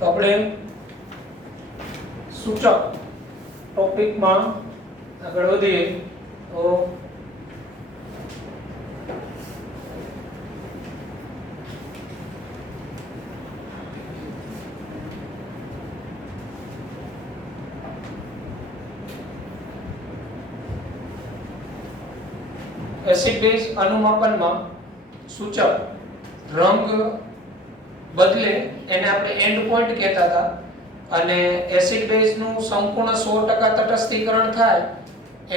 તો આપણે સૂચક ટોપિકમાં આગળ વધીએ તો એસિડ બેઝ અનુમાપનમાં સૂચક રંગ બદલે એને આપણે એન્ડ પોઈન્ટ કહેતા હતા અને એસિડ બેઝ નું સંપૂર્ણ 100% તટસ્થીકરણ થાય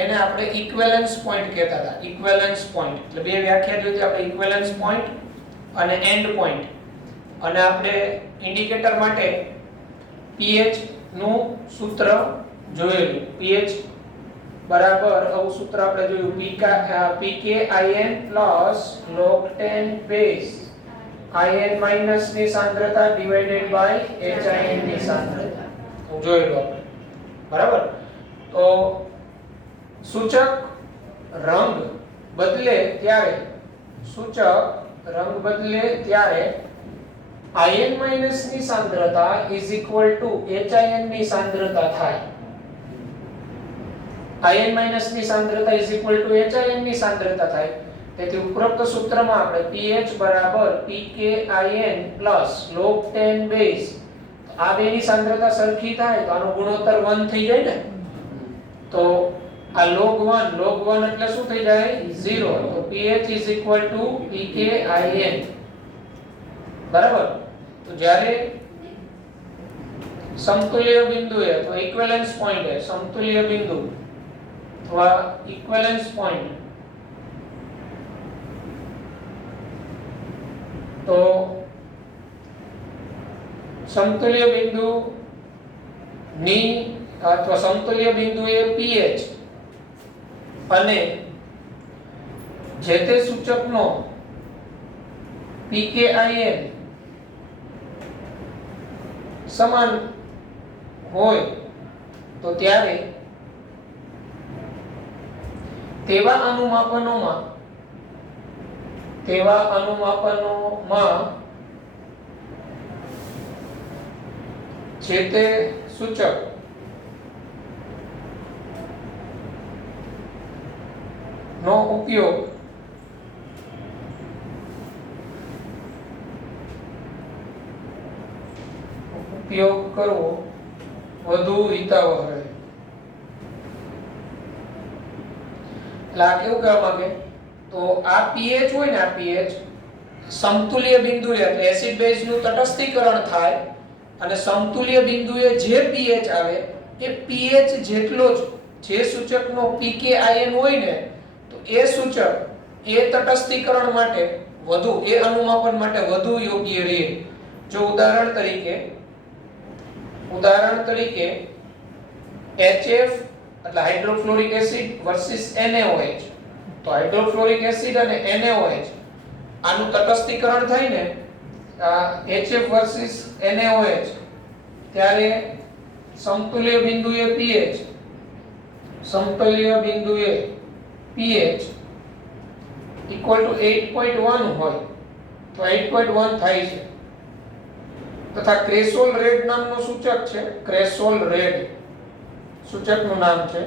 એને આપણે ઇક્વિવેલન્સ પોઈન્ટ કહેતા હતા. ઇક્વિવેલન્સ પોઈન્ટ એટલે બે વ્યાખ્યા જોઈ હતી આપણે, ઇક્વિવેલન્સ પોઈન્ટ અને એન્ડ પોઈન્ટ. અને આપણે ઇન્ડિકેટર માટે pH નું સૂત્ર જોયેલું. pH બરાબર આવું સૂત્ર આપણે જોયું, pKin plus log10 base in minus ની સાંદ્રતા ડિવાઇડેડ બાય hin ની સાંદ્રતા જોયેલું આપણે. બરાબર. તો સૂચક રંગ બદલે ત્યારે in માઈનસ ની સાંદ્રતા ઇઝ ઇક્વલ ટુ hin ની સાંદ્રતા થાય. in માઈનસ ની સાંદ્રતા ઇઝ ઇક્વલ ટુ hin ની સાંદ્રતા થાય. તેથી ઉપરોક્ત સૂત્રમાં આપણે pH બરાબર pKin પ્લસ log10 બેઝ, આ બેની સાંદ્રતા સરખી થાય તો આનો ગુણોત્તર 1 થઈ જાય ને. તો આ log1 એટલે શું થઈ જાય 0. તો pH is equal two pKin. બરાબર. તો જ્યારે સમતુલ્ય બિંદુએ તો ઇક્વિવેલન્સ પોઈન્ટ है, સમતુલ્ય બિંદુ અથવા ઇક્વિવેલન્સ પોઈન્ટ, તો સમતુલ્ય બિંદુ ની અથવા સમતુલ્ય બિંદુએ pH અને જે તે સૂચકનો pKin સમાન હોય તો ત્યારે તેવા અનુમાપનોમાં જે તે સૂચક નો ઉપયોગ કરવો વધુ હિતાવહ રહે. એટલે આ કેવું કહેવા માંગે, તો આ pH હોય ને, આ pH સમતુલ્ય બિંદુએ એટલે એસિડ બેઝ નું તટસ્થીકરણ થાય અને સમતુલ્ય બિંદુએ જે pH આવે એ pH જેટલો જ જે સૂચકનો pKin હોય ને, તો એ સૂચક એ તટસ્થીકરણ માટે વધુ, એ અનુમાપન માટે વધુ યોગ્ય રહે. જો ઉદાહરણ તરીકે HF એટલે હાઇડ્રોફ્લોરિક એસિડ વર્સિસ NaOH, તો હાઇડ્રોફ્લોરિક એસિડ અને NaOH આનું તટસ્થીકરણ થાય ને, HF વર્સિસ NaOH, ત્યારે સમતુલ્ય બિંદુએ pH ઇક્વલ ટુ 8.1 હોય તો 8.1 થાય છે. તથા ક્રેસોલ રેડ નામનું સૂચક છે, ક્રેસોલ રેડ સૂચકનું નામ છે.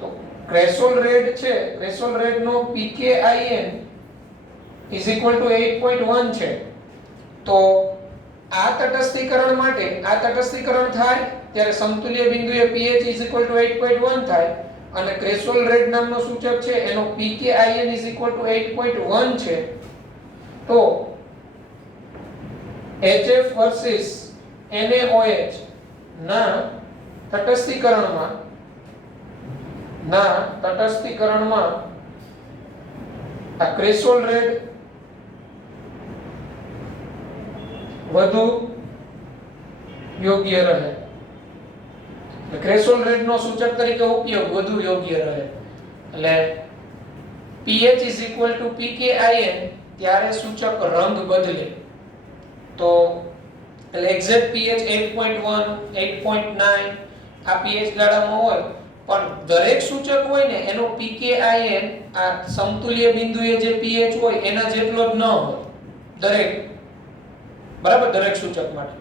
તો ક્રેસોલ રેડ છે, ક્રેસોલ રેડ નો pKin ઇઝ ઇક્વલ ટુ 8.1 છે. તો આ તટસ્થીકરણ થાય ત્યારે સમતુલ્ય બિંદુએ pH ઇઝ ઇક્વલ ટુ 8.1 થાય અને ક્રેસોલ રેડ નામનો સૂચક છે એનો pKin ઇઝ ઇક્વલ ટુ 8.1 છે. તો HF વર્સિસ NaOH ના તટસ્થીકરણમાં આ ક્રેસોલ રેડ વધુ યોગ્ય રહે. ક્રેસોલ રેડ નો સૂચક તરીકે ઉપયોગ વધુ યોગ્ય રહે. એટલે pH is equal two pKin ત્યારે સૂચક રંગ બદલે. તો એટલે એક્ઝેક્ટ pH 8.1 8.9 આ pH ગાળામાં હોય, પણ દરેક સૂચક હોય ને એનો pKin આ સમતુલ્ય બિંદુએ જે pH હોય એના જેટલો જ ન હોય દરેક. બરાબર, દરેક સૂચક માટે.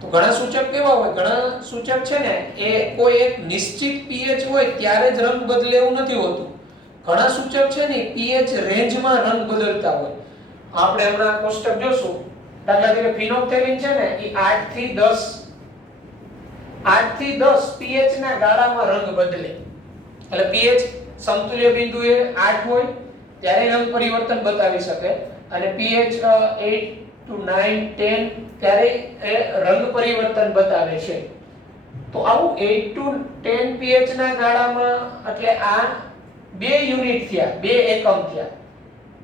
તો ઘણા સૂચક કેવા હોય? ઘણા સૂચક છે ને એ કોઈ એક નિશ્ચિત pH હોય ત્યારે જ રંગ બદલે એવું નથી હોતું. ઘણા સૂચક છે ને pH રેન્જમાં રંગ બદલતા હોય. આપણે હમણાં કોષ્ટક જોશું. દાખલા તરીકે ફિનોપ્થેલિન છે ને એ 8 થી 10 pH ના ગાળામાં રંગ બદલે. એટલે pH સમતુલ્ય બિંદુએ 8 હોય ત્યારે રંગ પરિવર્તન બતાવી શકે અને pH 8 to 9 10 ત્યારે એ રંગ પરિવર્તન બતાવે છે. તો આવું 8 to 10 pH ના ગાળામાં એટલે આ 2 યુનિટ થયા, 2 એકમ થયા.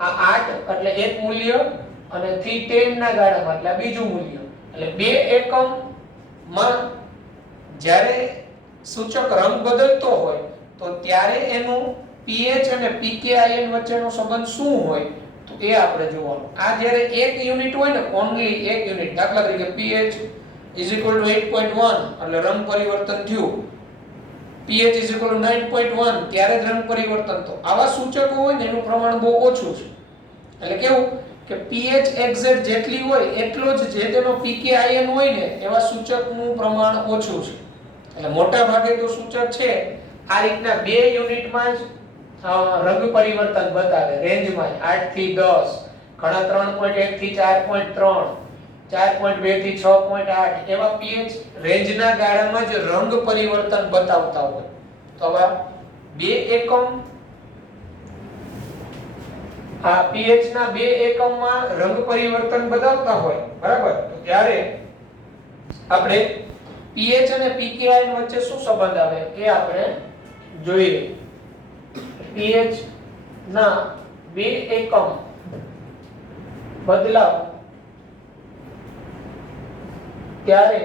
આ 8 એટલે એક મૂલ્ય અને થી 10 ના ગાળામાં એટલે બીજું મૂલ્ય. એટલે 2 એકમ માં જ્યારે સૂચક રંગ બદલતો હોય તો ત્યારે એનું pH અને pKIN વચ્ચેનો સંબંધ શું હોય તો એ આપણે જોવાનું. આ જ્યારે એક યુનિટ હોય ને, ઓન્લી એક યુનિટ, દાખલા તરીકે pH = 8.1 એટલે રંગ પરિવર્તન થયું, pH = 9.1 ત્યારે જ રંગ પરિવર્તન. તો આવા સૂચકો હોય ને એનું પ્રમાણ બહુ ઓછું છે. એટલે કેવું કે pH એક્ઝેક્ટ જેટલી હોય એટલો જ જે તેનો pKIN હોય ને એવા સૂચકનું પ્રમાણ ઓછું છે. એટલે મોટા ભાગે તો સૂચક છે આ રીતના 2 યુનિટમાં જ રંગ પરિવર્તન બતાવે, રેન્જમાં 8 થી 10, ઘણા 3.1 થી 4.3, 4.2 થી 6.8 એવા pH રેન્જના ગાળામાં જ રંગ પરિવર્તન બતાવતા હોય. તો હવે 2 એકમ આ pH ના 2 એકમમાં રંગ પરિવર્તન બતાવતા હોય, બરાબર? તો ત્યારે આપણે pH અને pKIN વચ્ચે શું સંબંધ આવે એ આપણે જોઈએ. pH ના 2 એકમ બદલાવ ત્યારે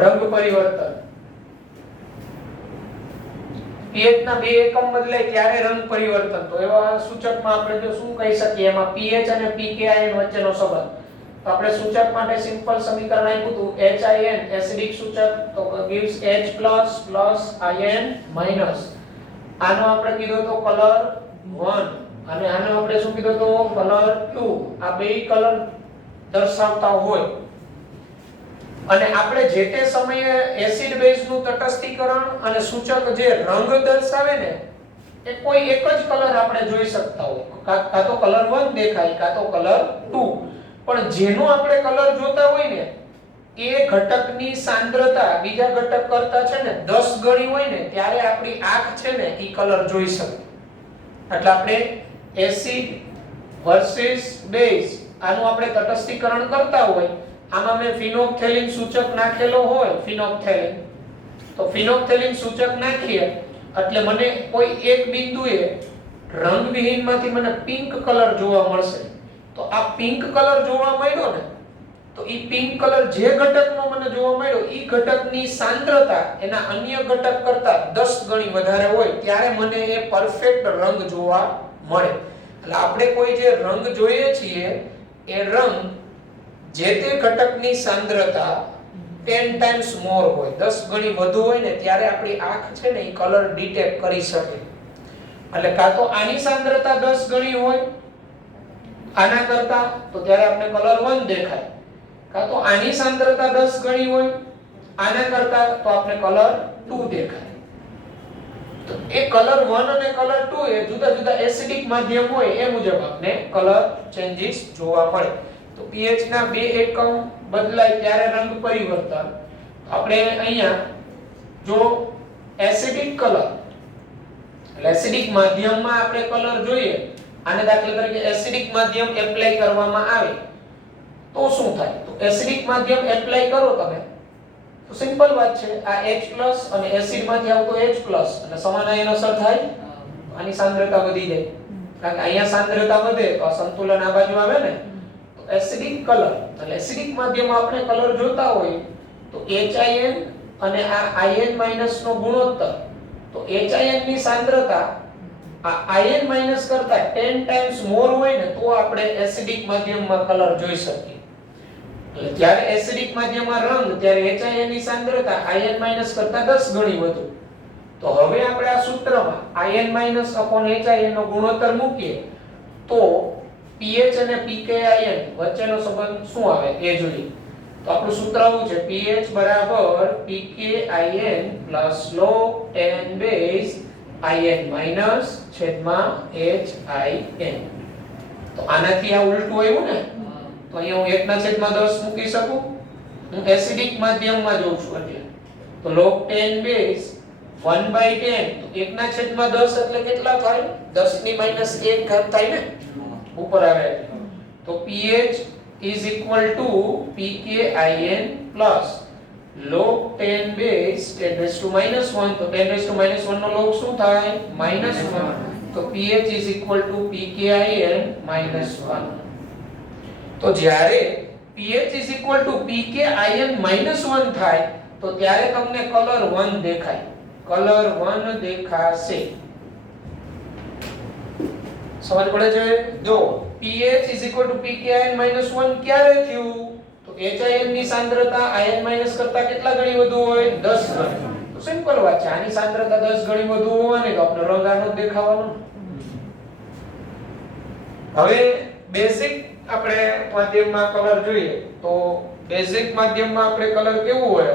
રંગ પરિવર્તન. pH ના 2 એકમ બદલાય ત્યારે રંગ પરિવર્તન. તો એવા સૂચકમાં આપણે જો શું કહી શકીએ, એમાં pH અને pKIN વચ્ચેનો સંબંધ. તો આપણે સૂચક માટે સિમ્પલ સમીકરણ આપ્યું હતું HIN એસિડિક સૂચક, તો gives H+ IN-. આનો આપણે કીધો તો કલર 1 અને આનો આપણે શું કીધો તો કલર 2. આ બે કલર દર્શાવતા હોય અને આપણે જે તે સમયે એસિડ બેઝ નું તટસ્થીકરણ અને સૂચક જે રંગ દર્શાવે ને એ કોઈ એક જ કલર આપણે જોઈ શકતા હોય. કાં તો કલર 1 દેખાય, કાં તો કલર 2. પણ જેનો આપણે કલર જોતા હોય ને એ ઘટકની સાંદ્રતા બીજા ઘટક કરતા છે ને 10 ગણી હોય ને ત્યારે આપણી આંખ છે ને એ કલર જોઈ શકે. એટલે આપણે એસિડ વર્સિસ બેઝ આનું આપણે તટસ્થીકરણ કરતા હોય, આમાં મેં ફિનોપ્થેલિન સૂચક નાખેલો હોય, ફિનોપ્થેલિન, તો ફિનોપ્થેલિન સૂચક નાખીએ એટલે મને કોઈ એક બિંદુએ રંગવિહીનમાંથી મને પિંક કલર જોવા મળશે. તો આ પિંક કલર જોવા મળ્યો ને તો ઈ પિંક કલર જે ઘટકનો મને જોવા મળ્યો ઈ ઘટકની સાંદ્રતા એના અન્ય ઘટક કરતા 10 ગણી વધારે હોય ત્યારે મને એ પરફેક્ટ રંગ જોવા મળે. એટલે આપણે કોઈ જે રંગ જોઈએ છીએ એ રંગ જે તે ઘટકની સાંદ્રતા 10 times more હોય, 10 ગણી વધુ હોય ને ત્યારે આપણી આંખ છે ને એ કલર ડિટેક્ટ કરી શકે. એટલે કાં તો આની સાંદ્રતા 10 ગણી હોય આના કરતા તો ત્યારે આપણે કલર 1 દેખાય, કાં તો આની સાંદ્રતા 10 ગણી હોય આના કરતા તો આપણે કલર 2 દેખાય. તો એ કલર 1 અને કલર 2 એ જુદા જુદા એસિડિક માધ્યમ હોય એ મુજબ આપણે કલર ચેન્જીસ જોવા મળે. તો pH ના 2 એકમ બદલાય ત્યારે રંગ પરિવર્તન. આપણે અહીંયા જો એસિડિક કલર એટલે એસિડિક માધ્યમમાં આપણે કલર જોઈએ, આને દાખલા તરીકે એસિડિક માધ્યમ એપ્લાય કરવામાં આવે તો શું થાય? તો એસિડિક માધ્યમ એપ્લાય કરો તમે તો સિમ્પલ વાત છે, આ H+ અને એસિડમાંથી આવતો H+ એટલે સમાન આયન અસર થાય, આની સાંદ્રતા વધી જાય. કારણ કે અહીંયા સાંદ્રતા વધે તો આ સંતુલન આ બાજુ આવે ને. તો એસિડિક કલર એટલે એસિડિક માધ્યમમાં આપણે કલર જોતા હોય તો HIN અને આ IN- નો ગુણોત્તર, તો HIN ની સાંદ્રતા આ IN- કરતા 10 times more હોય ને તો આપણે એસિડિક માધ્યમમાં કલર જોઈ શકીએ. એટલે જ્યારે એસિડિક માધ્યમમાં રંગ ત્યારે HIN ની સાંદ્રતા IN- કરતા 10 ગણી વધુ. તો હવે આપણે આ સૂત્રમાં IN- HIN નો ગુણોત્તર મૂકીએ તો pH અને pKIN વચ્ચેનો સંબંધ શું આવે એ જોઈએ. તો આપણું સૂત્ર આવું છે pH બરાબર pKIN plus log 10 base IN minus છેદમાં HIN. તો આનાથી આ ઉલટું આવ્યું ને, તો અહીંયા હું 1/10 મૂકી શકું. હું એસિડિક માધ્યમમાં જોઉં છું એટલે તો log 10 base 1/10 તો 1/10 એટલે કેટલા થાય? 10 ની -1 ઘાત થાય ને, ઉપર આવે. તો pH is equal to pKIN plus log 10 base 10 raised to -1 તો 10 raised to -1 નો log શું થાય? -1. તો pH is equal to pKIN -1. તો જ્યારે pH is equal to pKIN -1 થાય તો ત્યારે તમને કલર 1 દેખાય. કલર 1 દેખાશે. સમજ પડે છે? જો pH is equal to pKIN -1 ક્યારે થયું? તો HIN ની સાંદ્રતા IN માઈનસ કરતા કેટલા ગણી વધુ હોય? 10 ગણી. તો સિમ્પલ વાત છે, આની સાંદ્રતા 10 ગણી વધુ હોવાની તો આપણે રંગ આનો દેખાવાનો. હવે બેઝિક આપણે માધ્યમમાં કલર જોઈએ તો બેઝિક માધ્યમમાં આપણે કલર કેવું હોય?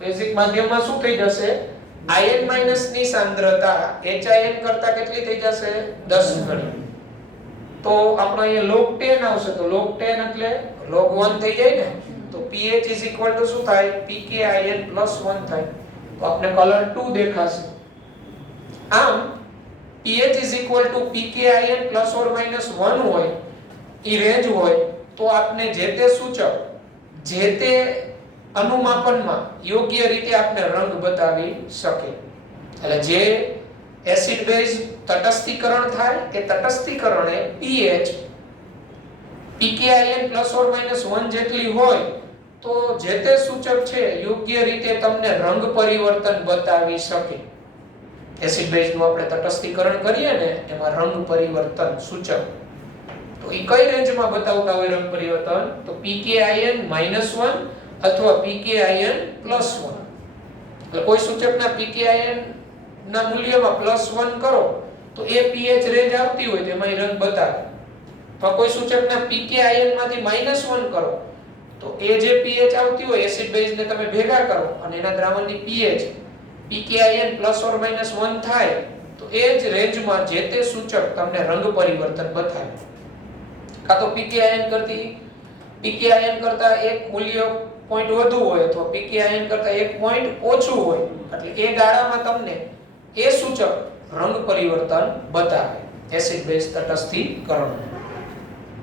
બેઝિક માધ્યમમાં શું થઈ જશે? IN માઈનસ ની સાંદ્રતા HIN કરતા કેટલી થઈ જશે? 10 ગણી. તો આપણો અહીંયા log 10 આવશે તો log 10 એટલે log 1 થઈ જાય ને. તો pH is equal to શું થાય? pKIN plus 1 થાય. તો આપણે કલર 2 દેખાશે. આમ pH is equal to pKIN plus or minus 1 હોય ઈ રેન્જ હોય તો આપણે જે તે સૂચક જે તે અનુમાપનમાં યોગ્ય રીતે આપણે રંગ બતાવી શકે. એટલે જે એસિડ બેઝ તટસ્થીકરણ થાય એ તટસ્થીકરણે pH pKIN plus or minus 1 જેટલી હોય તો જે તે સૂચક છે યોગ્ય રીતે તમને રંગ પરિવર્તન બતાવી શકે. એસિડ બેઝ નું આપણે તટસ્થીકરણ કરીએ ને એમાં રંગ પરિવર્તન સૂચક તો ઈ કઈ રેન્જમાં બતાવતા હોય રંગ પરિવર્તન? તો pKIN -1 અથવા pKIN +1. એટલે કોઈ સૂચકના pKIN ના મૂલ્યમાં +1 કરો તો એ pH રેન્જ આવતી હોય તેમાં રંગ બતાવે. તો કોઈ સૂચકના pKIN માંથી -1 કરો તો એ જે pH આવતી હોય એસિડ બેઝ ને તમે ભેગા કરો અને એના દ્રાવણની pH pKIN +or-1 થાય તો એ જ રેન્જમાં જે તે સૂચક તમને રંગ પરિવર્તન બતાવે. કાં તો pKIN કરતા એક મૂલ્ય પોઈન્ટ વધુ હોય અથવા pKIN કરતા એક પોઈન્ટ ઓછું હોય એટલે એ ગાળામાં તમને એ સૂચક રંગ પરિવર્તન બતાવે એસિડ બેઝ તટસ્થીકરણ.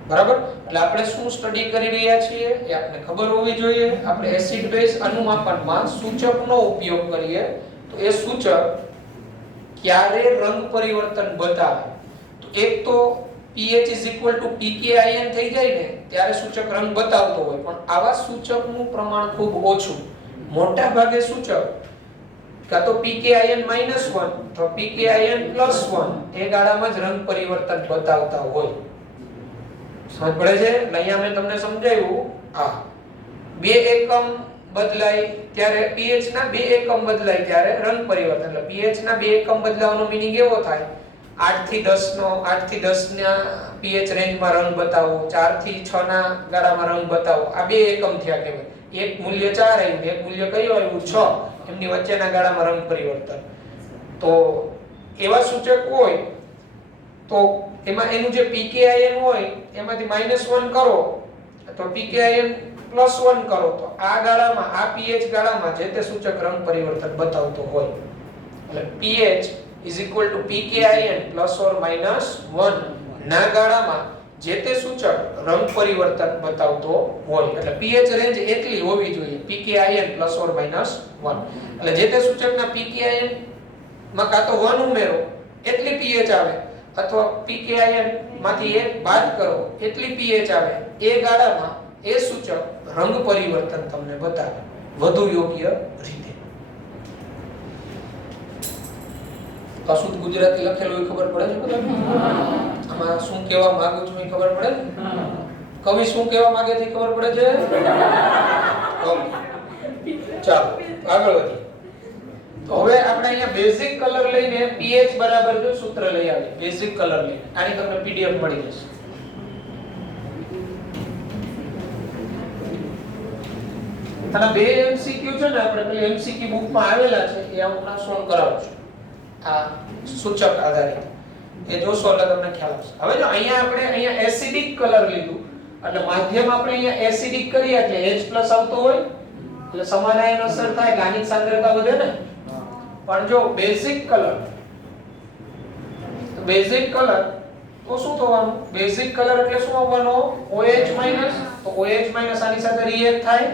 બરાબર? એટલે આપણે શું સ્ટડી કરી રહ્યા છીએ એ આપણે ખબર હોવી જોઈએ. આપણે એસિડ બેઝ અનુમાપનમાં સૂચકનો ઉપયોગ કરીએ તો એ સૂચક ક્યારે રંગ પરિવર્તન બતાવે? તો એક તો pH is equal to pKIN થઈ જાય ને ત્યારે સૂચક રંગ બતાવતો હોય પણ આવા સૂચકનું પ્રમાણ ખૂબ ઓછું. મોટા ભાગે સૂચક કાં તો pKIN -1 તો pKIN +1 એ ગાળામાં જ રંગ પરિવર્તન બતાવતા હોય. સમજ પડે છે? એટલે અહીંયા મેં તમને સમજાવ્યું આ 2 એકમ બદલાય ત્યારે pH ના 2 એકમ બદલાય ત્યારે રંગ પરિવર્તન. એટલે pH ના 2 એકમ બદલાવાનો મીનિંગ એવો થાય 8 થી 10 ના pH રેન્જમાં રંગ બતાવો, 4 થી 6 ના ગાળામાં રંગ બતાવો. આ 2 એકમ થયા કહેવાય. એક મૂલ્ય 4 આવ્યું, એક મૂલ્ય કયું આવ્યું? 6. એમની વચ્ચેના ગાળામાં રંગ પરિવર્તન. તો એવા સૂચક હોય તો એમાં એનું જે pKIN હોય એમાંથી -1 કરો તો pKIN +1 કરો તો આ ગાળામાં આ pH ગાળામાં જે તે સૂચક રંગ પરિવર્તન બતાવતો હોય. એટલે pH is equal to pKIN +or-1 ના ગાળામાં જે તે સૂચક રંગ પરિવર્તન બતાવતો હોય. એટલે pH રેન્જ એટલી હોવી જોઈએ pKIN +or-1. એટલે જે તે સૂચકના pKIN માં કાં તો 1 ઉમેરો એટલી pH આવે અથવા pKIN માંથી 1 બાદ કરો એટલી pH આવે. એ ગાળામાં એ સૂચક રંગ પરિવર્તન તમને બતાવે વધુ યોગ્ય રીતે. તો શુદ્ધ ગુજરાતી લખેલું એ ખબર પડે છે બધાને? આમાં શું કહેવા માંગુ છું એ ખબર પડે ને? કવિ શું કહેવા માંગે છે ખબર પડે છે? ચાલો આગળ વધીએ. તો હવે આપણે અહીંયા બેઝિક કલર લઈને pH બરાબર જો સૂત્ર લઈ આવીએ. બેઝિક કલર લઈને આની તમને PDF મળી જશે. આના બે એમસીક્યુ છે ને, આપણે પેલી એમસીક્યુ બુકમાં આવેલા છે એ હમણાં સોલ્વ કરાવું છું આ સૂચક આધારિત. એ જોશો એટલે તમને ખ્યાલ આવશે. હવે જો અહીંયા આપણે અહીંયા એસિડિક કલર લીધું એટલે માધ્યમ આપણે અહીંયા એસિડિક કરીએ એટલે H+ આવતો હોય એટલે સમાન આયન અસર થાય એટલે આની સાંદ્રતા વધે ને. પણ જો બેઝિક કલર, તો બેઝિક કલર તો શું થવાનું? બેઝિક કલર એટલે શું આવવાનો? OH-, તો OH- આની સાથે રિએક્ટ થાય,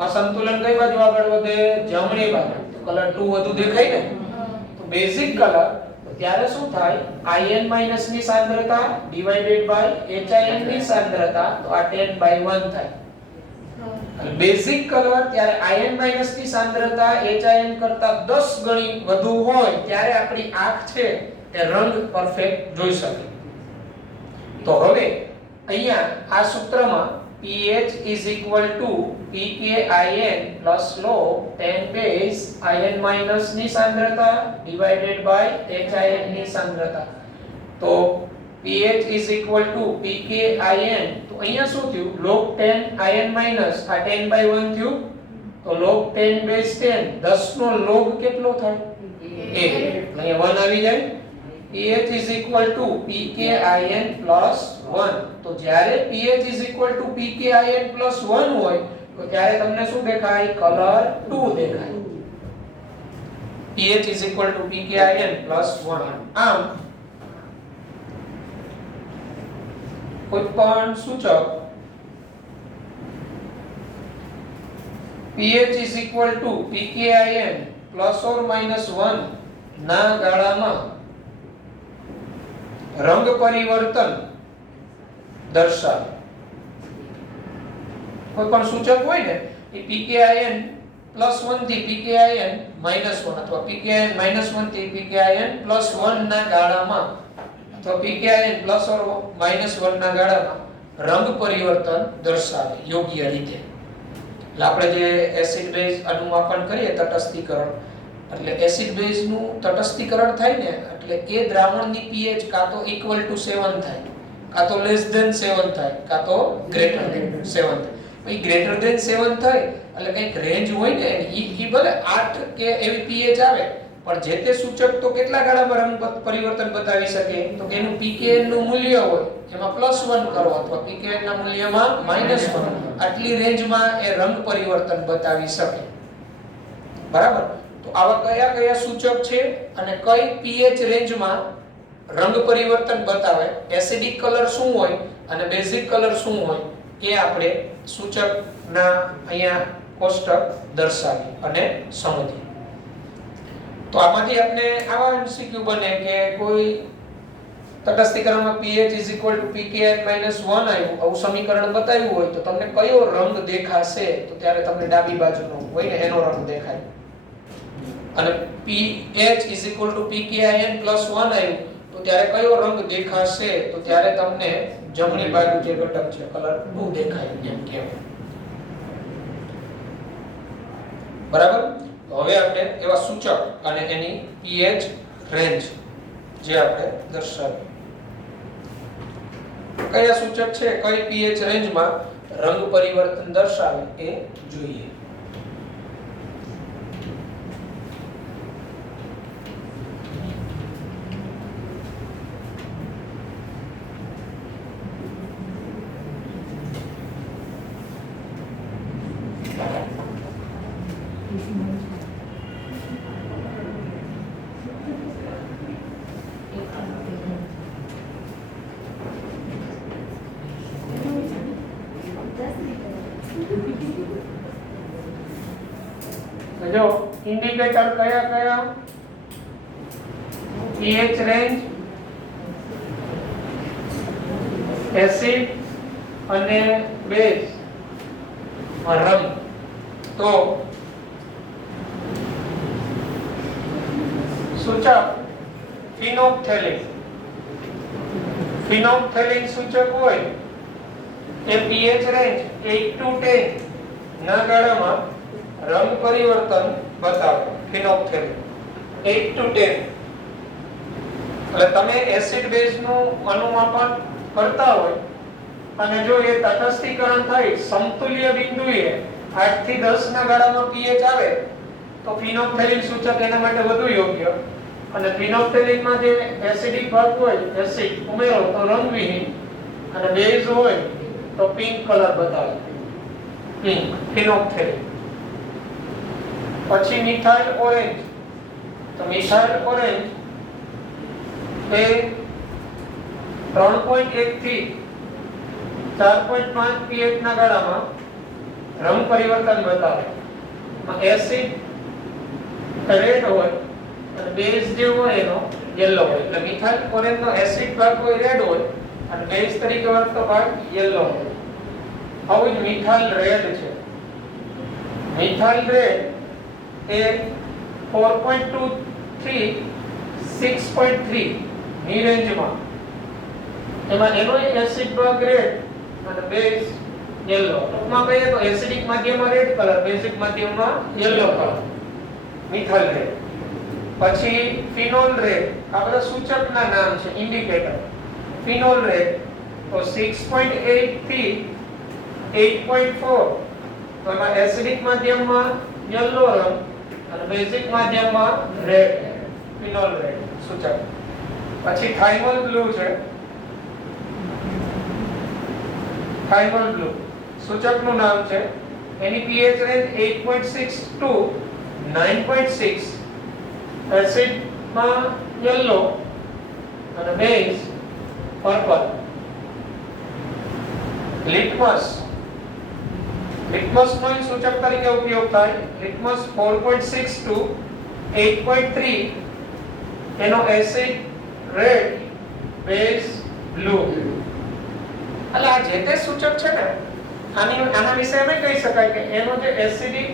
આ સંતુલન કઈ બાજુ આગળ વધે? જમણી બાજુ. તો કલર 2 વધુ દેખાય ને. તો બેઝિક કલર તો ત્યારે શું થાય? In- ની સાંદ્રતા ડિવાઇડેડ બાય HIN ની સાંદ્રતા, તો આ 10/1 થાય. બેઝિક કલર ત્યારે In- ની સાંદ્રતા HIN કરતા 10 ગણી વધુ હોય ત્યારે આપણી આંખ છે એ રંગ પરફેક્ટ જોઈ શકે. તો હવે અહીંયા આ સૂત્રમાં pH pKIN plus log 10 base In- ની સાંદ્રતા divided by HIN ની સાંદ્રતા. તો pH pKIN, તો અહીંયા શું થયું? log 10 In- આ 10/1 થયું, તો log 10 base 10, 10 નો log કેટલો થાય? 1. અહીંયા 1 આવી જાય. pH pKIN plus 1, તો જ્યારે pH pKIN plus 1 હોય તો ત્યારે તમને શું દેખાય? કલર 2 દેખાય. pH pKIN plus 1. આમ કોઈ પણ સૂચક pH pKIN plus or minus 1 ના ગાળામાં રંગ પરિવર્તન દર્શાવે. કોઈ પણ સૂચક હોય ને એ pKIN +1 થી pKIN -1 અથવા pKIN -1 થી pKIN +1 ના ગાળામાં અથવા pKIN plus or -1 ના ગાળામાં રંગ પરિવર્તન દર્શાવે યોગ્ય રીતે. એટલે આપણે જે એસિડ બેઝ અનુમાપન કરીએ તટસ્થીકરણ, એટલે એસિડ બેઝ નું તટસ્થીકરણ થાય ને એટલે એ દ્રાવણની pH કાં તો = 7 થાય, કાં તો <7 થાય, કાં તો <7 થાય. ભાઈ <7 થાય એટલે કંઈક રેન્જ હોય ને ઈ ભલે 8 કે એવી pH આવે, પણ જે તે સૂચક તો કેટલા ગાળામાં રંગ પરિવર્તન બતાવી શકે? તો કે એનું pKn નું મૂલ્ય હોય એમાં +1 કરો અથવા pKn ના મૂલ્યમાં -1, આટલી રેન્જમાં એ રંગ પરિવર્તન બતાવી શકે. બરાબર? તો આવા કયા કયા સૂચક છે અને કઈ pH રેન્જમાં રંગ પરિવર્તન બતાવે, એસિડિક કલર શું હોય અને બેઝિક કલર શું હોય, એ આપણે સૂચકના અહીંયા કોષ્ટક દર્શાવી અને સમજીએ. તો આમાંથી આપણે આવા MCQ બને કે કોઈ તટસ્થીકરણમાં pH pKn -1 આવ્યું, આવું સમીકરણ બતાવ્યું હોય તો તમને કયો રંગ દેખાશે? તો ત્યારે તમને ડાબી બાજુનો હોય ને એનો રંગ દેખાય. અને pH pKIN +1 આવ્યું તો ત્યારે કયો રંગ દેખાશે? તો ત્યારે તમને જમણી બાજુ જે ઘટક છે કલર 2 દેખાય એમ કહેવાય. બરાબર? તો હવે આપણે એવા સૂચક અને એની pH રેન્જ જે આપણે દર્શાવીએ. કયા સૂચક છે કઈ pH રેન્જમાં રંગ પરિવર્તન દર્શાવે એ જોઈએ. જો ઇન્ડિકેટર કયા કયા? pH રેન્જ, એસિડ અને બેઝ, રંગ. તો સૂચક ફિનોપ્થેલિન સૂચક હોય એ pH રેન્જ 8 to 10 ના ગાળામાં રંગ પરિવર્તન બતાવે. Phenolphthalein 8 to 10. એટલે તમે એસિડ બેઝ નું અનુમાપન કરતા હોય અને જો એ તટસ્થીકરણ થાય સમતુલ્ય બિંદુએ 8 થી 10 ના ગાળામાં pH આવે તો ફિનોલ્ફથેલિન સૂચક એના માટે વધુ યોગ્ય. અને ફિનોલ્ફથેલિનમાં જે એસિડિક ભાગ હોય એસિડ ઉમેરો તો રંગવિહીન અને બેઝ હોય તો પિંક કલર બતાવે. પિંક ફિનોલ્ફથેલિન. પછી મિથાઇલ ઓરેન્જ. તો મિથાઇલ ઓરેન્જ એ 3.1 થી 4.5 pH ના ગાળામાં રંગ પરિવર્તન બતાવે. એસિડ રેડ હોય અને બેઝ જે હોય એનો યલો હોય. એટલે મિથાઇલ ઓરેન્જ નો એસિડ ભાગ હોય રેડ હોય અને બેઝ તરીકે વર્તતો ભાગ યલો હોય. આવું જ મિથાઇલ રેડ છે. મિથાઇલ રેડ એ 4.2 થી 6.3 ની રેન્જમાં. એમાં એનો એસિડ ભાગ રેડ અને બેઝ યલો. ટૂંકમાં કહીએ તો એસિડિક માધ્યમમાં રેડ કલર, બેઝિક માધ્યમમાં યલો કલર. Methyl red. પછી ફિનોલ રેડ. આ બધા સૂચકના નામ છે, ઇન્ડિકેટર. ફિનોલ રેડ તો 6.8 થી 8.4. તો એમાં એસિડિક માધ્યમમાં યલો રંગ અને બેઝિક માધ્યમમાં રેડ. ફિનોલ રેડ સૂચક. પછી થાઇમલ બ્લુ છે. થાઇમલ બ્લુ સૂચકનું નામ છે. એની pH રેન્જ 8.6 to 9.6. એસિડ માં યલો અને બેઝ પર્પલ. લિટમસ. લિટમસ નો સૂચક તરીકે ઉપયોગ થાય. Litmus 4.6 to 8.3. એનો એસિડ રેડ, બેઝ બ્લુ. એટલે આ જે તે સૂચક છે ને આના વિશે એમ કહી શકાય કે એનો જે એસિડિક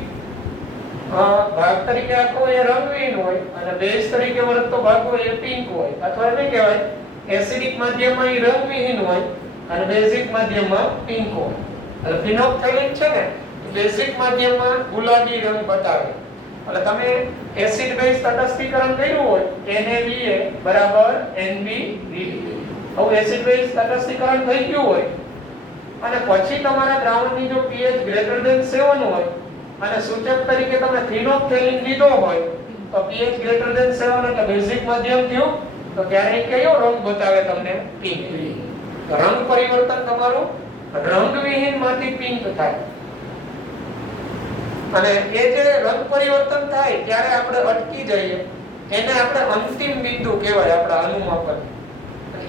ભાગ તરીકે આખો એ રંગહીન હોય અને બેઝ તરીકે વર્તતો ભાગ હોય એ પિંક હોય. અથવા એને કહેવાય એસિડિક માધ્યમમાં એ રંગવિહીન હોય અને બેઝિક માધ્યમમાં પિંક હોય. એટલે ફિનોલ્ફથેલિન છે ને બેઝિક માધ્યમમાં ગુલાબી રંગ બતાવે. એટલે તમે એસિડ બેઝ તટસ્થીકરણ કર્યું હોય NaVa બરાબર NbVd. હવે એસિડ બેઝ તટસ્થીકરણ થઈ ગયું હોય અને પછી તમારા દ્રાવણની જો pH ગ્રેટર ધેન 7 હોય અને સૂચક તરીકે તમે ફિનોલ્ફથેલિન લીધો હોય તો pH ગ્રેટર ધેન 7 એટલે બેઝિક માધ્યમ થયું. તો ત્યારે કયો રંગ બતાવે તમને? પિંક. રંગ પરિવર્તન તમારું રંગવિહીન માંથી પિંક થાય. અને એ જે રંગ પરિવર્તન થાય ત્યારે આપણે અટકી જઈએ એને આપણે અંતિમ બિંદુ કહેવાય આપણા અનુમાપન.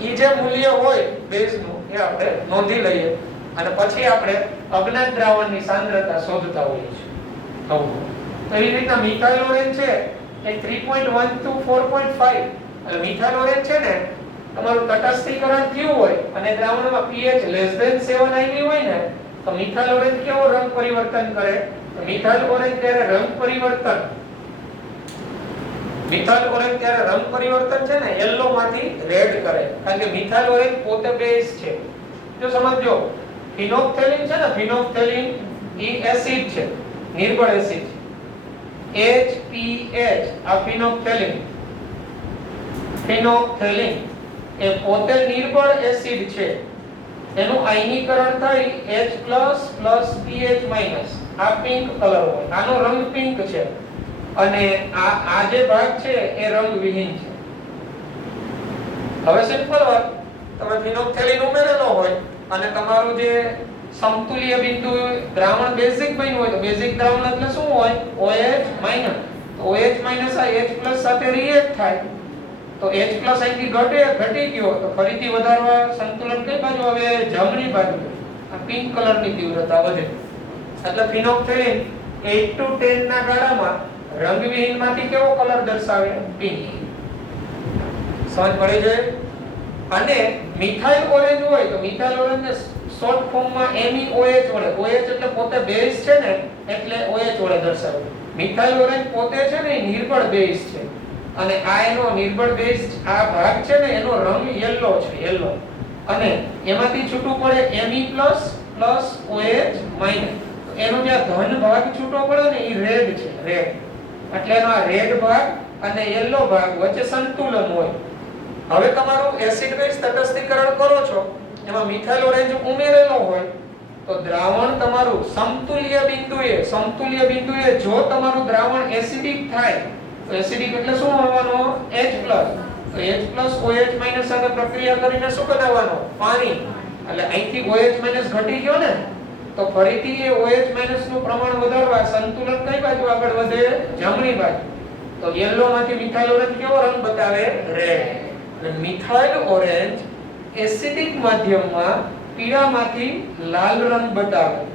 એ જે મૂલ્ય હોય બેઝનું એ આપણે નોંધી લઈએ અને પછી આપણે અજ્ઞાત દ્રાવણની સાંદ્રતા શોધતા હોઈએ છીએ. તો એવી રીતના મિથાઇલ ઓરેન્જ છે એ 3.1 to 4.5. એટલે મિથાઇલ ઓરેન્જ છે ને તમારું તટસ્થીકરણ થયું હોય અને દ્રાવણમાં pH less than 7 આવી હોય ને તો મિથાઇલ ઓરેન્જ કેવો રંગ પરિવર્તન કરે? તો મિથાઇલ ઓરેન્જ ત્યારે રંગ પરિવર્તન છે ને યલો માંથી રેડ કરે. કારણ કે મિથાઇલ ઓરેન્જ પોતે બેઝ છે. જો સમજો ફિનોલ્ફથેલિન છે ને ફિનોલ્ફથેલિન એ એસિડ છે, નિર્બળ એસિડ છે. HPH આ ફિનોલ્ફથેલિન એ પોતે નિર્બળ એસિડ છે. એનું આયનીકરણ થઈ H+ pH-. આ પિંક કલર હોય. આનો રંગ પિંક છે અને આ જે ભાગ છે એ રંગવિહીન છે. હવે સિમ્પલ વાત, તમે ફિનોલ્ફથેલિન ઉમેરેલો હોય અને તમારું જે સમતુલ્ય બિંદુ દ્રાવણ બેઝિક બન્યું હોય તો બેઝિક દ્રાવણ એટલે શું હોય? OH-. તો OH- આ H+ સાથે રિએક્ટ થાય તો H+ અહીંથી ઘટી ગયો તો ફરીથી વધારવા સંતુલન કઈ બાજુ હવે? જમણી બાજુ. આ પિંક કલરની તીવ્રતા વધે. એટલે ફિનોલ્ફથેલિન 8 to 10 ના ગાળામાં રંગવિહીન માંથી કેવો કલર દર્શાવે? પિંક. સમજ પડી છે? અને મિથાઇલ ઓરેન્જ હોય તો મિથાઇલ ઓરેન્જ ને શોર્ટ ફોર્મમાં MEOH વડે, OH એટલે પોતે બેઝ છે ને એટલે OH વડે દર્શાવે. મિથાઇલ ઓરેન્જ પોતે છે ને નિર્બળ બેઝ છે અને આ એનો નિર્બળ બેઝ આ ભાગ છે ને એનો રંગ યલો છે, યલો. અને એમાંથી છૂટું પડે Me+ OH-. એનો જે ધન ભાગ છૂટો પડે ને એ રેડ છે, રેડ. એટલે એનો આ રેડ ભાગ અને યલો ભાગ વચ્ચે સંતુલન હોય. હવે તમારું એસિડ બેઝ તટસ્થીકરણ કરો છો એમાં મિથાઇલ ઓરેન્જ ઉમેરેલો હોય તો દ્રાવણ તમારું તમારું સમતુલ્ય બિંદુએ જો તમારું દ્રાવણ એસિડિક થાય તો એસિડિક એટલે શું આવવાનો H+ તો H+OH- સાથે પ્રક્રિયા કરીને શું બનાવવાનો પાણી એટલે અહીંથી OH- ઘટી ગયો ને તો ફરીથી એ OH- નું પ્રમાણ વધારવા સંતુલન કઈ બાજુ આગળ વધે જમણી બાજુ તો યલો માંથી મિથાઇલ ઓરેન્જ કેવો રંગ બતાવે રેડ અને મિથાઇલ ઓરેન્જ એસિડિક માધ્યમમાં પીળામાંથી લાલ રંગ બતાવે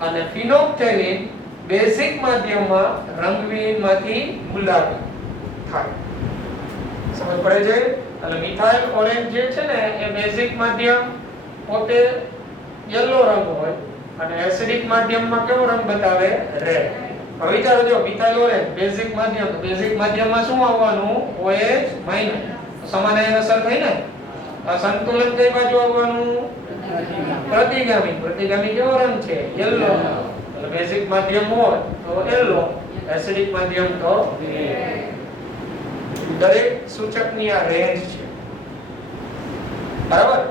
અને ફિનોપ્થેલિન બેઝિક માધ્યમમાં રંગવિહીનમાંથી ગુલાબી થાય સમજ પડે છે એટલે મિથાઇલ ઓરેન્જ જે છે ને એ બેઝિક માધ્યમ પોતે યલો રંગ હોય અને એસિડિક માધ્યમમાં કેવો રંગ બતાવે રેડ હવે વિચારો જો મિથાઇલ ઓરેન્જ બેઝિક માધ્યમમાં શું આવવાનું OH- સમાનાયન અસર થઈ ને આ સંતુલન કઈ બાજુ આવવાનું પ્રતિગામી કેવો રંગ છે યલો એટલે બેઝિક માધ્યમ હોય તો યલો એસિડિક માધ્યમ તો દરેક સૂચકની આ રેન્જ છે બરાબર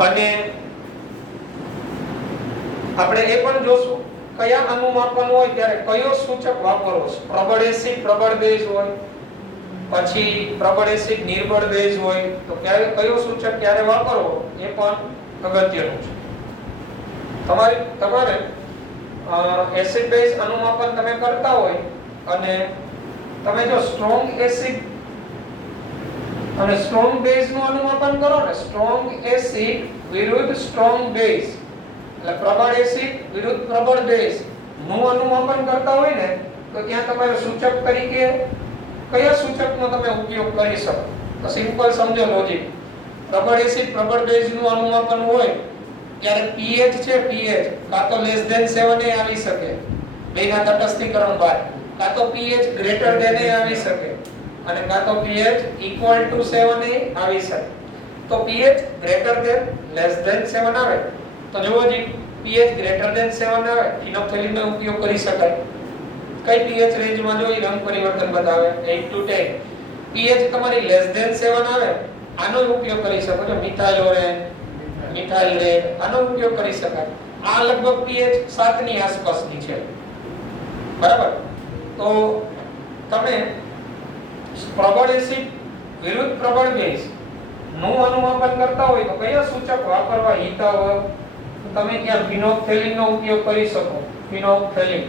અને આપણે એ પણ જોશું કયા અનુમાપન હોય ત્યારે કયો સૂચક વાપરવો છે પ્રબળ એસિડ પ્રબળ બેઝ હોય પછી પ્રબળ એસિડ નિર્બળ બેઝ હોય તો ક્યારે કયો સૂચક ક્યારે વાપરવો એ પણ અગત્યનું છે તમારે એસિડ બેઝ અનુમાપન તમે કરતા હોય અને તમે જો સ્ટ્રોંગ એસિડ અને સ્ટ્રોંગ બેઝ નું અનુમાપન કરો ને સ્ટ્રોંગ એસિડ વિરુદ્ધ સ્ટ્રોંગ બેઝ એટલે પ્રબળ એસિડ વિરુદ્ધ પ્રબળ બેઝ નું અનુમાપન કરતા હોય ને તો ત્યાં તમારે સૂચક તરીકે કયા સૂચકનો તમે ઉપયોગ કરી શકો તો સિમ્પલ સમજો લોજિક પ્રબળ એસિડ પ્રબળ બેઝ નું અનુમાપન હોય ત્યારે pH છે pH કાં તો <7 એ આવી શકે બેના તટસ્થીકરણ બાદ કાં તો pH greater than એ આવી શકે અને કાં તો pH equal to 7 એ આવી શકે તો pH greater than <7 આવે તો જુઓ જી pH greater than 7 આવે ફિનોપ્થેલિન નો ઉપયોગ કરી શકાય કઈ pH રેન્જમાં જો રંગ પરિવર્તન બતાવે 8 to 10 pH તમારી <7 આવે આનો ઉપયોગ કરી શકો છો મિથાઇલ ઓરેન્જ મિથાઇલ રેડ આનો ઉપયોગ કરી શકાય આ લગભગ pH 7 ની આસપાસની છે બરાબર તો તમે પ્રબળ એસિડ વિરુદ્ધ પ્રબળ બેઝ નું અનુમાપન કરતા હોય તો કયા સૂચક વાપરવા હિતાવહ તમે ત્યાં ફિનોપ્થેલિન નો ઉપયોગ કરી શકો ફિનોપ્થેલિન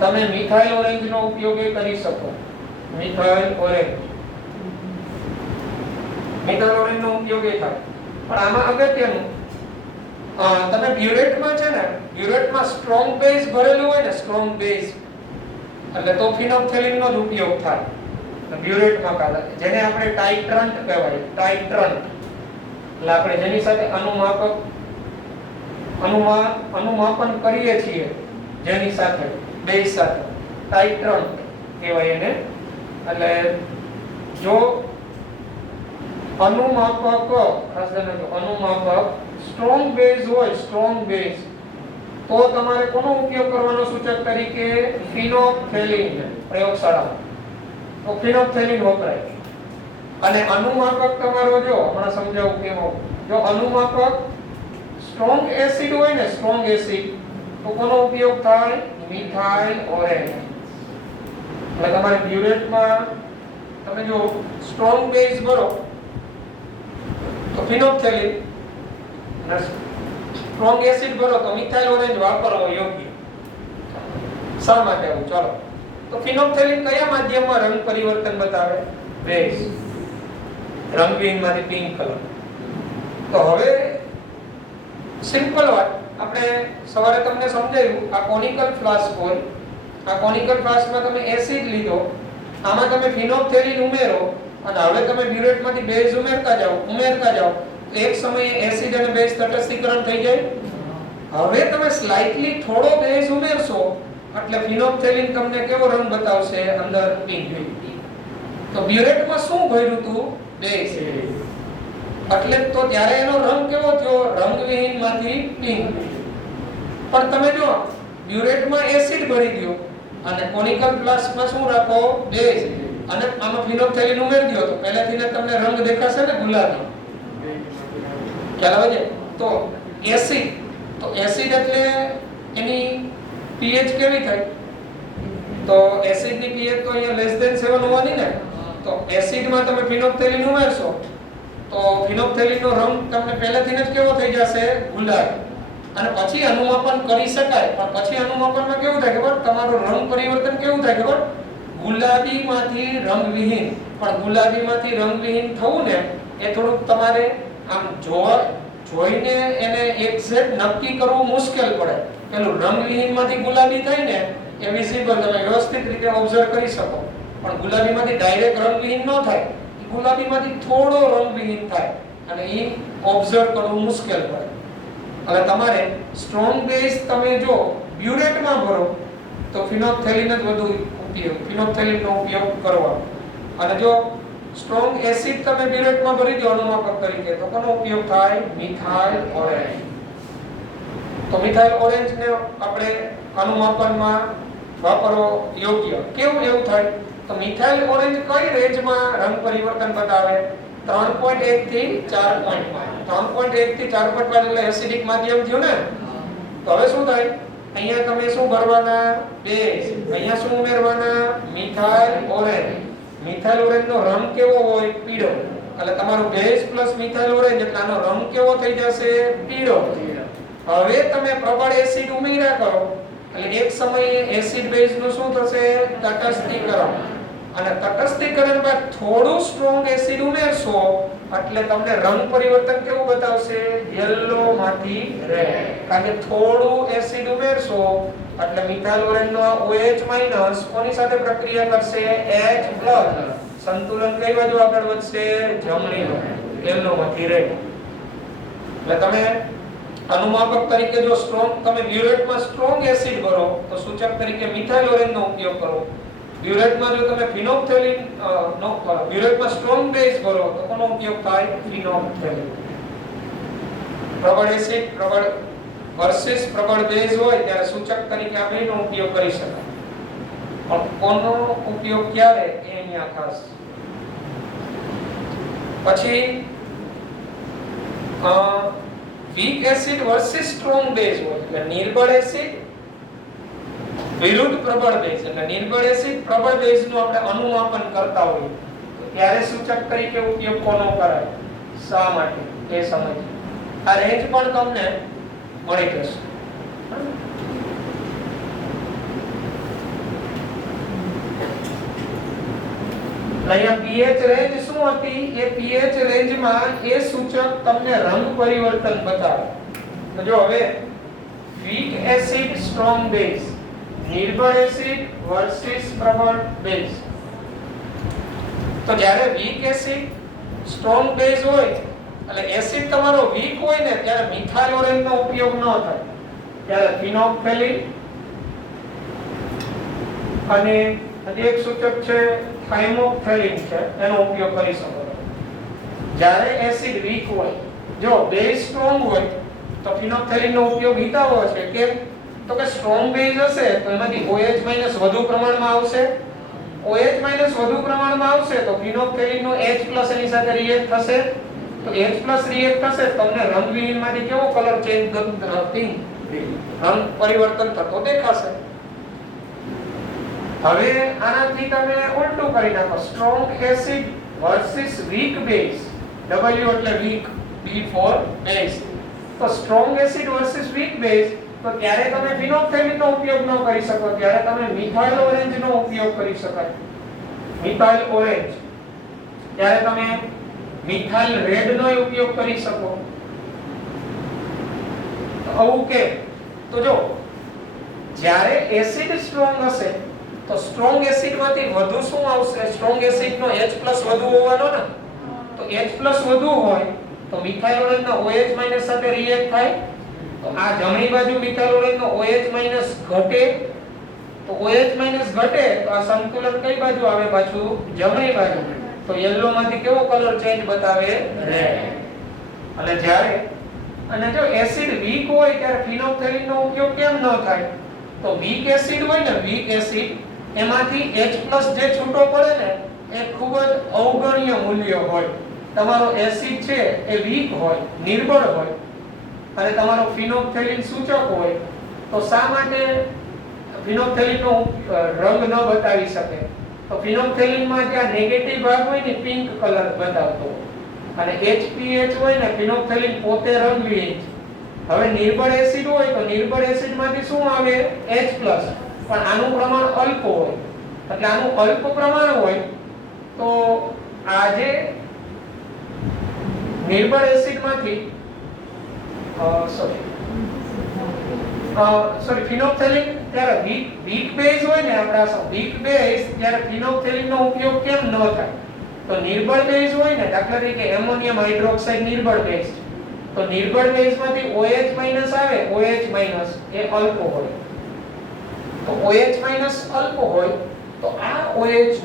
તમે મિથાઇલ ઓરેન્જ નો ઉપયોગ કરી શકો મિથાઇલ ઓરેન્જ નો ઉપયોગ થાય પણ આમાં અગત્યનું તમે બ્યુરેટમાં છે ને બ્યુરેટમાં સ્ટ્રોંગ બેઝ ભરેલું હોય ને સ્ટ્રોંગ બેઝ એટલે તો ફિનોપ્થેલિન નો જ ઉપયોગ થાય બ્યુરેટમાં કાલે જેને આપણે ટાઇટ્રન્ટ કહેવાય ટાઇટ્રન્ટ એટલે આપણે જેની સાથે અનુમાપન કરીએ છીએ જેની સાથે બેઝ સાથે ટાઇટ્રન્ટ કહેવાય એને એટલે જો અનુમાપક સ્ટ્રોંગ બેઝ હોય સ્ટ્રોંગ બેઝ તો તમારે કોનો ઉપયોગ કરવાનો સૂચક તરીકે ફિનોપ્થેલિન પ્રયોગશાળામાં તો ફિનોપ્થેલિન વપરાય અને અનુમાપક તમારો જો હમણાં સમજાવું કેવો જો અનુમાપક સ્ટ્રોંગ એસિડ હોય ને સ્ટ્રોંગ એસિડ તો કોનો ઉપયોગ થાય મિથાઇલ ઓરેન્જ એટલે તમારે બ્યુરેટમાં તમે જો સ્ટ્રોંગ બેઝ ભરો તો ફિનોપ્થેલિન સ્ટ્રોંગ એસિડ ભરો તો મિથાઇલ ઓરેન્જ વાપરવો યોગ્ય શા માટે આવું ચાલો તો ફિનોપ્થેલિન કયા માધ્યમમાં રંગ પરિવર્તન બતાવે બેઝ રંગહીનમાંથી પિંક કલર તો હવે સિમ્પલ વાત આપણે સવારે તમને સમજાવ્યું આ કોનિકલ ફ્લાસ્ક હોય આ કોનિકલ ફ્લાસ્કમાં તમે એસિડ લીધો આમાં તમે ફિનોપ્થેલિન ઉમેરો અને હવે તમે બ્યુરેટમાંથી બેઝ ઉમેરતા જાઓ એક સમયે એસિડ અને બેઝ તટસ્થીકરણ થઈ જાય હવે તમે સ્લાઇટલી થોડો બેઝ ઉમેરશો એટલે ફિનોપ્થેલિન તમને કેવો રંગ બતાવશે અંદર પિંક તો બ્યુરેટમાં શું ભર્યું હતું બેઝ એટલે તો ત્યારે એનો રંગ કેવો થયો રંગવિહીનમાંથી પિંક પણ તમે જો બ્યુરેટમાં એસિડ ભરી દો અને કોનિકલ ફ્લાસ્કમાં શું રાખો બેઝ અને આમાં ફિનોપ્થેલિન ઉમેરી દો તો પહેલાથી તમને રંગ દેખાશે ને ગુલાબી ખ્યાલ આવે છે તો એસિડ, તો એસિડ એટલે એની pH કેવી થાય? તો એસિડ ની pH તો અહીંયા <7 હોવાની ને. તો એસિડ માં તમે ફિનોપ્થેલિન ઉમેરશો તો ફિનોપ્થેલિન નો રંગ તમને પહેલેથી જ કેવો થઈ જશે? ગુલાબી. અને પછી અનુમાપન કરી શકાય, પણ પછી અનુમાપનમાં કેવું થાય ખબર? તમારું રંગ પરિવર્તન કેવું થાય ખબર? ગુલાબીમાંથી રંગવિહીન. પણ ગુલાબીમાંથી રંગવિહીન થવું ને એ થોડુંક તમારે આમ જોઈને એને એક્ઝેક્ટ નક્કી કરવું મુશ્કેલ પડે. પેલું રંગવિહીનમાંથી ગુલાબી થાય ને એ વિઝિબલ, તમે વ્યવસ્થિત રીતે ઓબ્ઝર્વ કરી શકો. પણ ગુલાબીમાંથી ડાયરેક્ટ રંગવિહીન ન થાય, ગુલાબીમાંથી થોડો રંગવિહીન થાય અને એ ઓબ્ઝર્વ કરવું મુશ્કેલ પડે. હવે તમારે સ્ટ્રોંગ બેઝ તમે જો બ્યુરેટમાં ભરો તો ફિનોપ્થેલિન જ વધુ ઉપયોગ, ફિનોપ્થેલિનનો ઉપયોગ કરવાનો. અને જો સ્ટ્રોંગ એસિડ તમે બ્યુરેટમાં ભરી દો અનુમાપક તરીકે તો કોનો ઉપયોગ થાય? Methyl orange. તો મિથાઇલ ઓરેન્જ ને આપણે અનુમાપનમાં વાપરવો યોગ્ય. કેવું એવું થાય? તો મિથાઇલ ઓરેન્જ કઈ રેન્જમાં રંગ પરિવર્તન બતાવે? 3.1 થી 4.5. 3.1 થી 4.5 એટલે એસિડિક માધ્યમ થયું ને. તો હવે શું થાય? અહીંયા તમે શું ભરવાના? બેઝ. અહીંયા શું ઉમેરવાના? Methyl orange. મિથાઇલ ઓરેન્જ નો રંગ કેવો હોય? પીળો. એટલે તમારો બેઝ પ્લસ મિથાઇલ ઓરેન્જ એટલે આનો રંગ કેવો થઈ જશે? પીળો. હવે તમે પ્રબળ એસિડ ઉમેર્યા કરો એટલે એક સમયે એસિડ બેઝ નું શું થશે? તટસ્થીકરણ. અને તટસ્થીકરણ બાદ થોડું સ્ટ્રોંગ એસિડ ઉમેરશો એટલે તમને રંગ પરિવર્તન કેવું બતાવશે? યલો માંથી રેડ. કારણ કે થોડું એસિડ ઉમેરશો એટલે મિથાઇલ ઓરેન્જ નો OH- કોની સાથે પ્રક્રિયા કરશે? H+. સંતુલન કઈ બાજુ આગળ વધશે? જમણી બાજુ. યલો માંથી રેડ. એટલે તમે અનુમાપક તરીકે જો સ્ટ્રોંગ તમે બ્યુરેટમાં સ્ટ્રોંગ એસિડ ભરો તો સૂચક તરીકે મિથાઇલ ઓરેન્જ નો ઉપયોગ કરો. બ્યુરેટમાં જો તમે ફિનોપ્થેલિન નો બ્યુરેટમાં સ્ટ્રોંગ બેઝ ભરો તો કોનો ઉપયોગ થાય? ફિનોપ્થેલિન. પ્રબળ એસિડ પ્રબળ વર્સિસ પ્રબળ બેઝ હોય ત્યારે સૂચક તરીકે આ બેનો ઉપયોગ કરી શકાય. પણ કોનો ઉપયોગ ક્યારે એ અહીંયા ખાસ. પછી weak acid versus strong base હોય એટલે નિર્બળ એસિડ વિરુદ્ધ પ્રબળ બેઝ. એટલે નિર્બળ એસિડ પ્રબળ બેઝ નું આપણે અનુમાપન કરતા હોઈએ તો ત્યારે સૂચક તરીકે ઉપયોગ કોનો કરાય? શા માટે એ સમજીએ. આ રેન્જ પણ તમને મળી જશે. અહીંયા pH રેન્જ શું હતી? એ pH રેન્જમાં એ સૂચક તમને રંગ પરિવર્તન બતાવે. તો જો હવે વીક એસિડ સ્ટ્રોંગ બેઝ, નિર્બળ એસિડ વર્સિસ પ્રબળ બેઝ. તો જ્યારે વીક એસિડ સ્ટ્રોંગ બેઝ હોય એટલે એસિડ તમારો વીક હોય ને ત્યારે મિથાઇલ ઓરેન્જ નો ઉપયોગ ન થાય. ત્યારે ફિનોપ્થેલિન અને એક સૂચક છે થાઇમોપ્થેલિન છે એનો ઉપયોગ કરી શકો. જ્યારે એસિડ વીક હોય, જો બેઝ સ્ટ્રોંગ હોય તો ફિનોપ્થેલિન નો ઉપયોગ હિતાવહ છે. કેમ? તો કે સ્ટ્રોંગ બેઝ હશે તો એમાંથી OH- વધુ પ્રમાણમાં આવશે. OH- વધુ પ્રમાણમાં આવશે તો ફિનોપ્થેલિન નો H+ એની સાથે રિએક્ટ થશે. તો H+ રિએક્ટ થશે તમને રંગવિહીનમાંથી કેવો કલર ચેન્જ પિંક રંગ પરિવર્તન થતો દેખાશે. હવે આનાથી તમે ઉલટું કરી નાખો. Strong acid versus weak base. W એટલે વીક, B ફોર બેઝ. તો strong acid versus weak base તો ત્યારે તમે ફિનોપ્થેલિન નો ઉપયોગ ન કરી શકો. ત્યારે તમે મિથાઇલ ઓરેન્જ નો ઉપયોગ કરી શકાય. Methyl orange. ત્યારે તમે મિથાઇલ રેડ નો ઉપયોગ કરી શકો. આવું કે તો જો જ્યારે એસિડ સ્ટ્રોંગ હશે તો સ્ટ્રોંગ એસિડ માંથી વધુ શું આવશે? સ્ટ્રોંગ એસિડ નો H+ વધુ હોવાનો ને. તો H+ વધુ હોય તો મિથાઇલ ઓરેન્જ નો OH- સાથે રિએક્ટ થાય. તો આ જમણી બાજુ મિથાઇલ ઓરેન્જ નો OH- ઘટે. તો OH- ઘટે તો આ સંતુલન કઈ બાજુ આવે? પાછું જમણી બાજુ. તો યલો માંથી કેવો કલર ચેન્જ બતાવે? રેડ. અને જ્યારે અને જો એસિડ વીક હોય ત્યારે ફિનોપ્થેલિન નો ઉપયોગ કેમ ન થાય? તો વીક એસિડ હોય ને, વીક એસિડ એમાંથી H+ જે છૂટો પડે ને એ ખૂબ જ અવગણ્ય મૂલ્ય હોય. તમારો એસિડ છે એ વીક હોય, નિર્બળ હોય અને તમારો ફિનોલ્ફથેલિન સૂચક હોય તો શા માટે ફિનોલ્ફથેલિનનો રંગ ન બતાવી શકે? તો ફિનોલ્ફથેલિનમાં જ્યાં નેગેટિવ ભાગ હોય ને પિંક કલર બતાવતો અને HPH હોય ને ફિનોલ્ફથેલિન પોતે રંગવિહીન છે। હવે નિર્બળ એસિડ હોય તો નિર્બળ એસિડમાંથી શું આવે? H+, પણ આનું પ્રમાણ અલ્પ હોય એટલે આનું અલ્પ પ્રમાણ હોય તો આ જે નિર્બળ એસિડમાંથી સોરી ફિનોલ્ફથેલિન ત્યારે વીક બેઝ હોય ને આપણા વીક બેઝ ત્યારે ફિનોલ્ફથેલિનનો ઉપયોગ કેમ ન થાય? તો નિર્બળ બેઝ હોય ને દાખલા તરીકે એમોનિયમ હાઇડ્રોક્સાઇડ નિર્બળ બેઝ છે તો નિર્બળ બેઝમાંથી OH- આવે OH- એ અલ્પ હોય તો OH- અલ્પ હોય તો આ OH-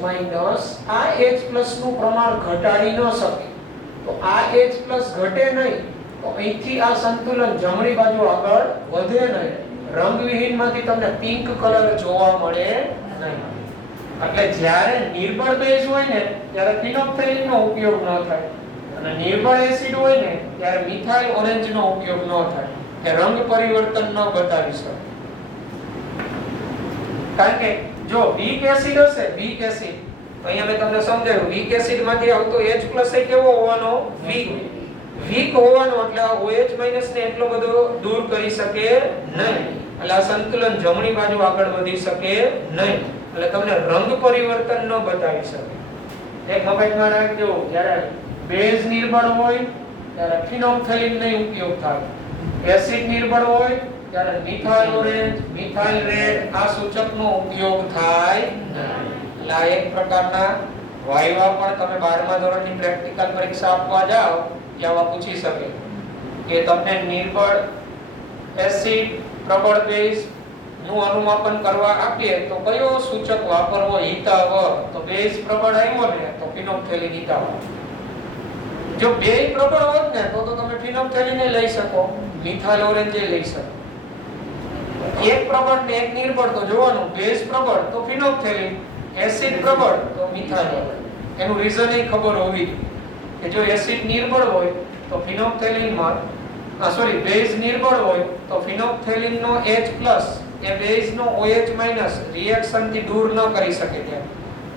આ H+ નું પ્રમાણ ઘટાડી ન શકે તો આ H+ ઘટે નહીં તો અહીંથી આ સંતુલન જમણી બાજુ આગળ વધે નહીં રંગવિહીનમાંથી તમને પિંક કલર જોવા મળે નહીં એટલે જ્યારે નિર્બળ બેઝ હોય ને ત્યારે ફિનોલ્ફથેલિનનો ઉપયોગ ન થાય અને નિર્બળ એસિડ હોય ને ત્યારે મિથાઇલ ઓરેન્જનો ઉપયોગ ન થાય કે રંગ પરિવર્તન ન બતાવી શકે કારણ કે જો વીક એસિડ હશે વીક એસિડ તો અહીંયા મેં તમને સમજાવ્યું વીક એસિડમાંથી આવતો H+ એ કેવો હોવાનો વીક હોવાનો એટલે આ OH- ને એટલો બધો દૂર કરી શકે નહીં એટલે આ સંતુલન જમણી બાજુ આગળ વધી શકે નહીં એટલે તમને રંગ પરિવર્તન ન બતાવી શકે એક મગજમાં રાખજો જ્યારે બેઝ નિર્બળ હોય ત્યારે ફિનોલ્ફથેલિન નો ઉપયોગ થાય એસિડ નિર્બળ હોય ત્યારે મિથાઇલ ઓરેન્જ મિથાઇલ રેડ આ સૂચકનો ઉપયોગ થાય એટલે આ એક પ્રકારના વાયવા પણ તમે 12મા ધોરણની પ્રેક્ટિકલ પરીક્ષા આપવા જાઓ ત્યાં પૂછી શકે કે તમને નિર્બળ એસિડ પ્રબળ બેઝ નું અનુમાપન કરવા આપીએ તો કયો સૂચક વાપરવો હિતાવહ તો બેઝ પ્રબળ આવ્યો ને તો ફિનોલ્ફથેલિન હિતાવહ જો બે પ્રબળ હોત ને તો તમે ફિનોલ્ફથેલિન લઈ શકો મિથાઇલ ઓરેન્જ લઈ શકો એક પ્રબળ ને એક નિર્બળ તો જોવાનું બેઝ પ્રબળ તો ફિનોલ્ફથેલિન એસિડ પ્રબળ તો મિથાઇલ ઓરેન્જ એનું રીઝન એ ખબર હોવી કે જો એસિડ નિર્બળ હોય તો ફિનોલ્ફથેલિનમાં સોરી બેઝ નિર્બળ હોય તો ફિનોલ્ફથેલિન નો H+ એ બેઝ નો OH- રિએક્શન થી દૂર ન કરી શકે ત્યાં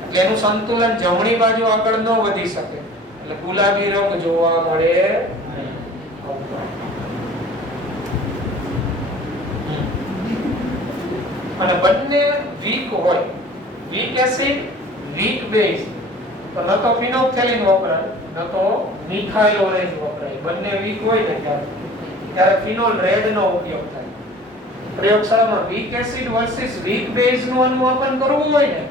એટલે એનું સંતુલન જમણી બાજુ આગળ ન વધી શકે એટલે ગુલાબી રંગ જોવા મળે અને બંને વીક હોય વીક એસિડ વીક બેઝ તો ન તો ફિનોલ્ફથેલિન વપરાય ન તો મિથાઇલ ઓરેન્જ વપરાય બંને વીક હોય ને ત્યારે ફિનોલ રેડ નો ઉપયોગ થાય પ્રયોગશાળામાં weak acid versus weak base નું અનુમાપન કરવું હોય ને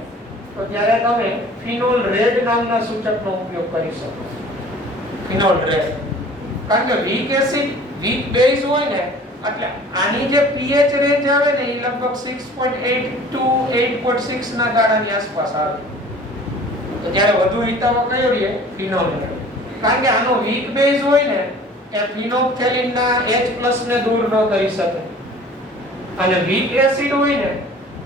તો ત્યારે તમે ફિનોલ રેડ નામના સૂચકનો ઉપયોગ કરી શકો ફિનોલ રેડ કારણ કે વીક એસિડ વીક બેઝ હોય ને એટલે આની જે pH રેન્જ આવે ને એ લગભગ 6.8 to 8.6 ના ગાળાની આસપાસ આવે તો ત્યારે વધુ હિતાવહ કયો રહે ફિનોલ રેડ કારણ કે આનો વીક બેઝ હોય ને એ ફિનોલ્ફથેલિન ના H+ ને દૂર ન કરી શકે અને વીક એસિડ હોય ને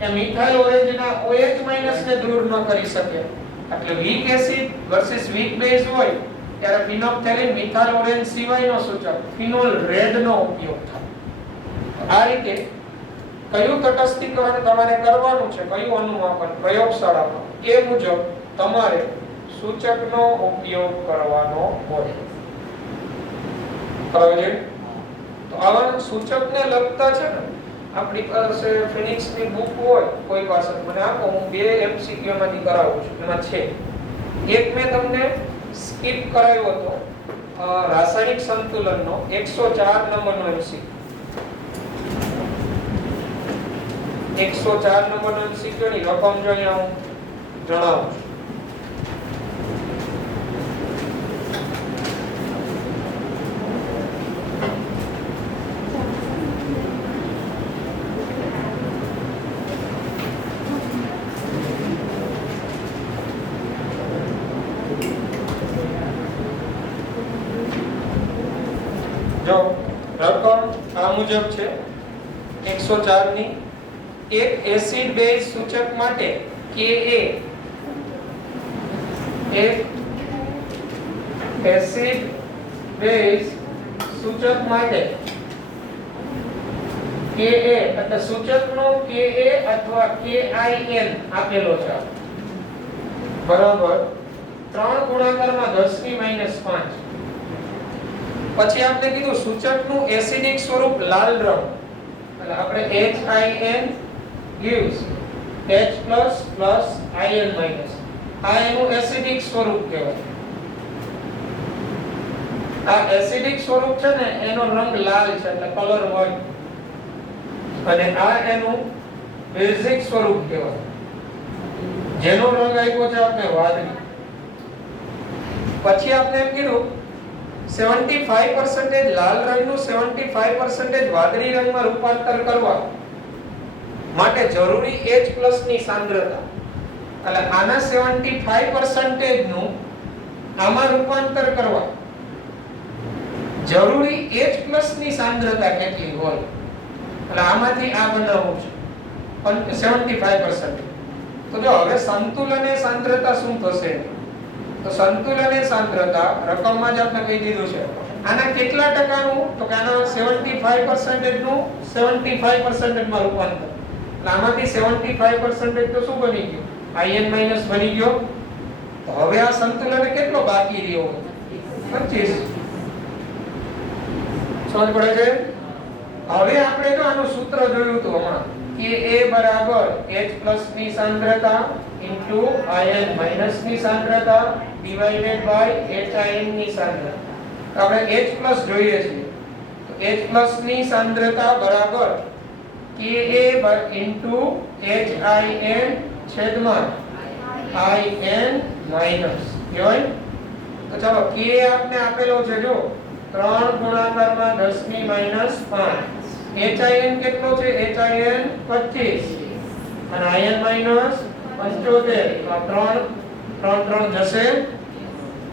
એ મિથાઇલ ઓરેન્જ ના OH- ને દૂર ન કરી શકે એટલે weak acid versus weak base હોય ત્યારે ફિનોલ્ફથેલિન મિથાઇલ ઓરેન્જ સિવાયનો સૂચક ફિનોલ રેડ નો ઉપયોગ થાય આ રીતે કયું તટસ્થીકરણ તમારે કરવાનું છે કયું અનુમાપન પ્રયોગશાળામાં એ મુજબ તમારે સૂચકનો ઉપયોગ કરવાનો હોય બરાબર તો આવા સૂચકને લગતા છે ને આપણી પાસે ફિનિક્સ ની બુક હોય કોઈ પાસે મને આપો હું 2 MCQ માંથી કરાવું છું એમાં છે એક મેં તમને સ્કીપ કરાવ્યો હતો રાસાયણિક સંતુલનનો 104 નંબરનો MCQ 104 નંબરનો MCQ ની રકમ જો અહીંયા હું જણાવું છું જો રકમ આ મુજબ છે 104 ની એક એસિડ બેઝ સૂચક માટે Ka એક એસિડ બેઝ સૂચક માટે Ka એટલે સૂચકનો Ka અથવા KIN આપેલો છે બરાબર 3 ગુણાકારમાં 10 ની -5. પછી આપણે કીધું સૂચકનું એસિડિક સ્વરૂપ લાલ રંગ એટલે આપણે HIN gives H plus IN minus આ એનું એસિડિક સ્વરૂપ કહેવાય. આ એસિડિક સ્વરૂપ છે ને એનો રંગ લાલ છે એટલે કલર વ્હાઇટ અને આ એનું બેઝિક સ્વરૂપ કહેવાય જેનો રંગ આપ્યો છે આપણે વાદળી. પછી આપણે એમ કીધું 75% લાલ રંગનું 75% વાદળી રંગમાં રૂપાંતર કરવા માટે જરૂરી H+ ની સાંદ્રતા એટલે આના 75% નું આમાં રૂપાંતર કરવા જરૂરી H+ ની સાંદ્રતા કેટલી હોય એટલે આમાંથી આ બનાવવું છે પણ 75%. તો જો હવે સંતુલન એ સાંદ્રતા શું થશે તો સંતુલન એ સાંદ્રતા રકમમાં જ આપણે કહી દીધું છે આના કેટલા ટકાનું તો કે આના 75% નું 75% માં રૂપાંતર એટલે આમાંથી 75% તો શું બની ગયું IN માઈનસ બની ગયો. તો હવે આ સંતુલન કેટલો બાકી રહ્યો 25. સમજ પડે છે. હવે આપણે જો આનું સૂત્ર જોયું હતું હમણાં કે A બરાબર H+ ની સાંદ્રતા ઇન્ટુ IN માઈનસ ની સાંદ્રતા ડિવાઇડેડ બાય HIN ની સાંદ્રતા. આપણે H+ જોઈએ છીએ તો H+ ની સાંદ્રતા બરાબર Ka ઇન્ટુ HIN છેદમાં IN માઈનસ કહેવાય. તો ચાલો K આપને આપેલો છે જો 3 ગુણાકારમાં 10 ની -5. HIN કેટલો છે HIN 25 અને IN માઈનસ 75. તો 3 જશે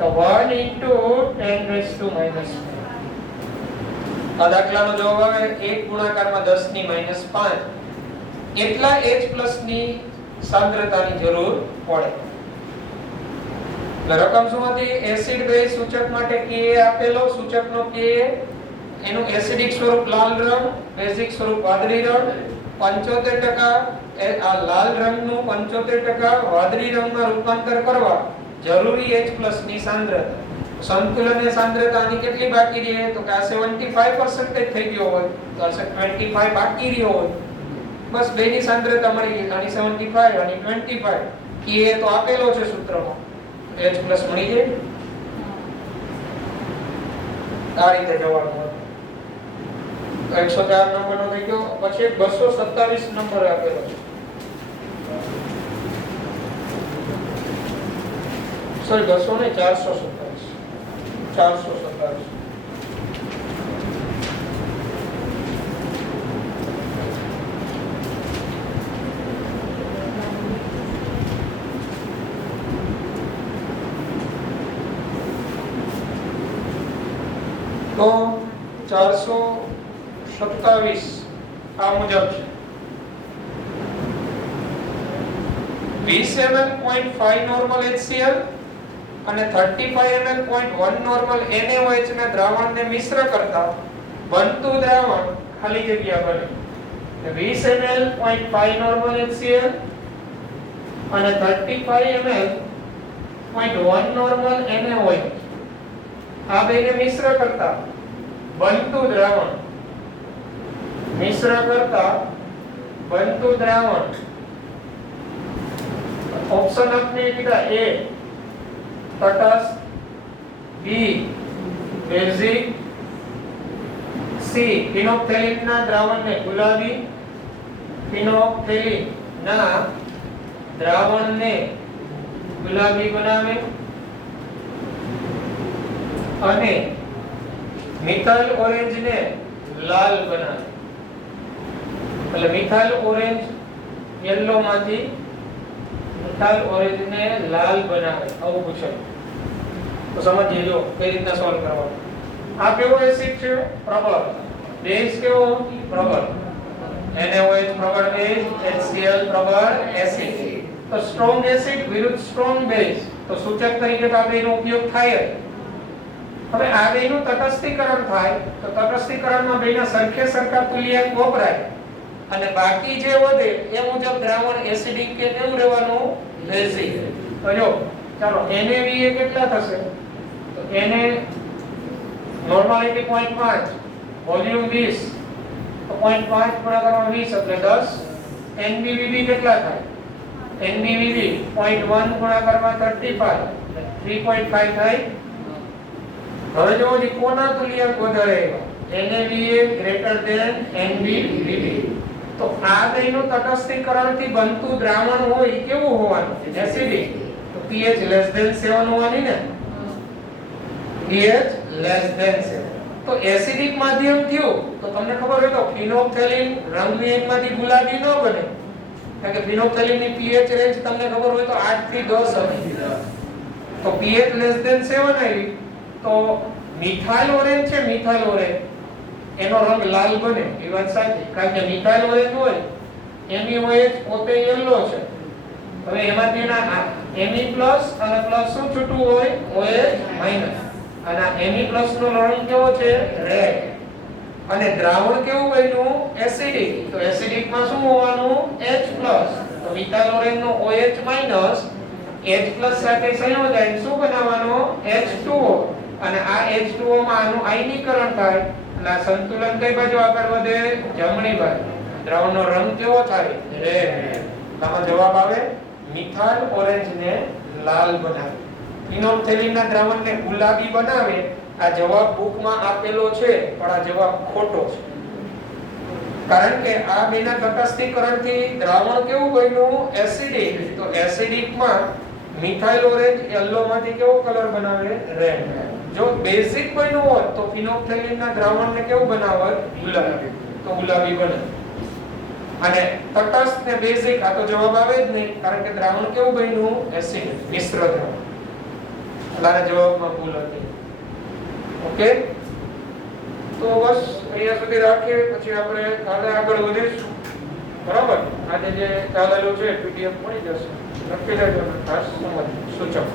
તો 1 into 10 raised to -5. આ દાખલાનો જવાબ આવે 1 ગુણાકારમાં 10 ની -5 એટલા H+ ની સાંદ્રતાની જરૂર પડે. રકમ શું હતી એસિડ બેઝ સૂચક માટે Ka આપેલો સૂચકનો Ka એનું એસિડિક સ્વરૂપ લાલ રંગ બેઝિક સ્વરૂપ વાદળી રંગ 75% આ લાલ રંગનું 75% વાદળી રંગમાં રૂપાંતર કરવા જરૂરી H+ ની સાંદ્રતા. સંતુલનની સાંદ્રતાની કેટલી બાકી રહે તો કે આ 75% થઈ ગયો હોય તો આ 25 બાકી રહ્યો હોય બસ બેની સાંદ્રતા મળી ગઈ આની 75 અને 25 Ka તો આપેલો છે સૂત્રમાં H+ મળી જાય. આ રીતે જવાબ મળે. 104 નંબરનો થઈ ગયો. પછી 227 નંબર આપેલો છે. સોરી 200 ને 427 427 તો 427 આ મુજબ છે 20 ml 0.5 નોર્મલ HCl અને 35 ml 0.1 નોર્મલ NaOH ના દ્રાવણને મિશ્ર કરતા બનતું દ્રાવણ ખાલી જગ્યા બને 20 ml 0.5 નોર્મલ HCl અને 35 ml 0.1 નોર્મલ NaOH આ બેને મિશ્ર કરતા બનતું દ્રાવણ ઓપ્શન આપને કીધા A તટસ્થ B બેઝિક C ફિનોપ્થેલિન ના દ્રાવણને ગુલાબી ફિનોપ્થેલિન ના દ્રાવણને ગુલાબી બનાવે અને મિથાઇલ ઓરેન્જ ને લાલ બનાવે એટલે મિથાઇલ ઓરેન્જ યલો માંથી મિથાઇલ ઓરેન્જ ને લાલ બનાવે આવું પૂછાય તો સમજીએ જો કઈ રીતના સોલ્વ કરવાનું. આ કેવો એસિડ છે પ્રબળ બેઝ કેવો પ્રબળ NaOH પ્રબળ બેઝ HCl પ્રબળ એસિડ તો સ્ટ્રોંગ એસિડ વિરુદ્ધ સ્ટ્રોંગ બેઝ તો સૂચક તરીકે તો આ બેનો ઉપયોગ થાય. હવે આ બેનું તટસ્થીકરણ થાય તો તટસ્થીકરણમાં બેના સરખે સરખા તુલ્યાંક વપરાય અને બાકી જે વધે એ મુજબ દ્રાવણ એસિડિક કે કેવું રહેવાનું બેઝિક. તો જો ચાલો NaVa કેટલા થશે તો Na નોર્માલિટી 0.5 વોલ્યુમ 20 તો 0.5 ગુણાકારમાં 20 એટલે 10. NbVb કેટલા થાય NbVb 0.1 ગુણાકારમાં 35 3.5 થાય. હવે જો જે કોના તુલ્યાંક વધારે આવ્યા NaVa ગ્રેટર ધેન NbVb તો આ બેયનું તટસ્થીકરણ થી બનતું દ્રાવણ હોય ઈ કેવું હોવાનું એસિડિક. તો pH less than 7 હોવાની ને pH less than 7. તો એસિડિક માધ્યમ થયું તો તમને ખબર હોય તો ફિનોપ્થેલિન રંગવિહીનમાંથી ગુલાબી ન બને કારણ કે ફિનોપ્થેલિન ની pH રેન્જ તમને ખબર હોય તો 8 થી 10 હતી. તો pH less than 7 આવી તો મિથાઇલ ઓરેન્જ છે મિથાઇલ ઓરેન્જ એનો રંગ લાલ બને એ વાત સાચી કારણ કે મિથાઇલ ઓરેન્જ હોય MEOH પોતે યલો છે. હવે એમાંથી ના Me પ્લસ અને પ્લસ શું છૂટું હોય OH માઈનસ અને Me પ્લસ નો રંગ કેવો છે રેડ અને દ્રાવણ કેવું બન્યું એસિડિક. તો એસિડિક માં શું હોવાનું H પ્લસ તો મિથાઇલ ઓરેન્જ નો OH માઈનસ H પ્લસ સાથે સંયોજન શું બનાવવાનો H2O અને આ H2O માં આનું આયનીકરણ થાય એટલે આ સંતુલન કઈ બાજુ આગળ વધે જમણી બાજુ. દ્રાવણનો રંગ કેવો થાય રેડ. આમાં જવાબ આવે મિથાઇલ ઓરેન્જ ને લાલ બનાવે ફિનોલ્ફથેલિન ના દ્રાવણને ગુલાબી બનાવે. આ જવાબ બુકમાં આપેલો છે પણ આ જવાબ ખોટો છે કારણ કે આ બેના તટસ્થીકરણથી દ્રાવણ કેવું બન્યું એસિડિક. તો એસિડિક માં મિથાઇલ ઓરેન્જ યલો માંથી કેવો કલર બનાવે રેડ. જો બેઝિક બન્યું હોત તો ફિનોલ્ફથેલિન ના દ્રાવણને કેવું બનાવત ગુલાબી. તો ગુલાબી બને અને તટસ્થ ને બેઝિક આ તો જવાબ આવે જ નહીં કારણ કે દ્રાવણ કેવું બન્યું એસિડિક મિશ્ર દ્રાવણ. એટલે જવાબમાં ભૂલ હતી. ઓકે તો બસ અહીંયા સુધી રાખીએ પછી આપણે કાલે આગળ વધીશું. બરાબર આજે જે ચાલેલું છે PDF મળી જશે લખી લેજો ખાસ સમજ સૂચક.